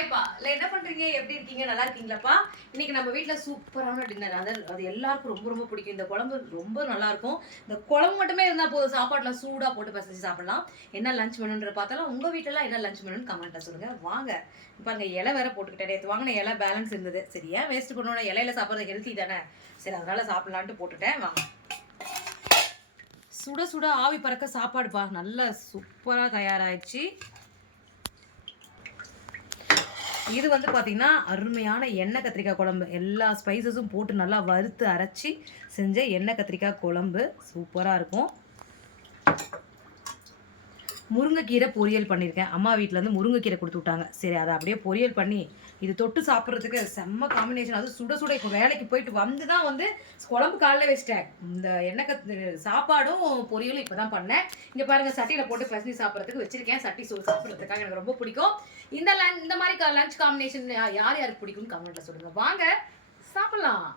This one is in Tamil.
ஹாய்ப்பா இல்லை என்ன பண்ணுறீங்க, எப்படி இருக்கீங்க, நல்லா இருக்கீங்களாப்பா? இன்னைக்கு நம்ம வீட்டில் சூப்பரான டின்னர். அது எல்லாருக்கும் ரொம்ப ரொம்ப பிடிக்கும். இந்த குழம்பு ரொம்ப நல்லாயிருக்கும். இந்த குழம்பு மட்டுமே இருந்தால் போதும், சாப்பாட்டில் சூடாக போட்டு பசஞ்சு சாப்பிடலாம். என்ன லஞ்ச் மெனுன்ற பார்த்தாலும் உங்கள் வீட்டிலலாம் என்ன லஞ்ச் மெனுன்னு கமெண்ட்டில் சொல்லுங்கள். வாங்க பாருங்க, இலை வேற போட்டுக்கிட்டேன். நேற்று வாங்கின இலை பேலன்ஸ் இருந்தது. சரியா வேஸ்ட் பண்ணோட, இலையில சாப்பிட்றது ஹெல்த்தி தானே, சரி அதனால் சாப்பிட்லான்ட்டு போட்டுட்டேன். வாங்க, சுட சுட ஆவி பறக்க சாப்பாடுப்பா, நல்லா சூப்பராக தயாராகிடுச்சு. இது வந்து பார்த்தீங்கன்னா அருமையான எண்ணெய் கத்திரிக்காய் குழம்பு. எல்லா ஸ்பைசஸும் போட்டு நல்லா வறுத்து அரைச்சி செஞ்ச எண்ணெய் கத்திரிக்காய் குழம்பு சூப்பராக இருக்கும். முருங்கைக்கீரை பொரியல் பண்ணியிருக்கேன். அம்மா வீட்டிலேருந்து முருங்கைக்கீரை கொடுத்து விட்டாங்க. சரி அதை அப்படியே பொரியல் பண்ணி இது தொட்டு சாப்பிட்றதுக்கு செம்ம காம்பினேஷன். அது சுட சுட இப்போ வேலைக்கு போயிட்டு வந்து தான் வந்து குழம்பு காலையில் வச்சிட்டேன். இந்த எண்ணெய் சாப்பாடும் பொரியலும் இப்போ தான் பண்ணேன். இங்கே பாருங்கள், சட்டியில் போட்டு பசங்க சாப்பிட்றதுக்கு வச்சுருக்கேன். சட்டி சோறு சாப்பிட்றதுக்காக எனக்கு ரொம்ப பிடிக்கும். இந்த மாதிரி லஞ்ச் காம்பினேஷன் யார் யாருக்கு பிடிக்கும்னு கமெண்ட்டில் சொல்லுங்கள். வாங்க சாப்பிட்லாம்.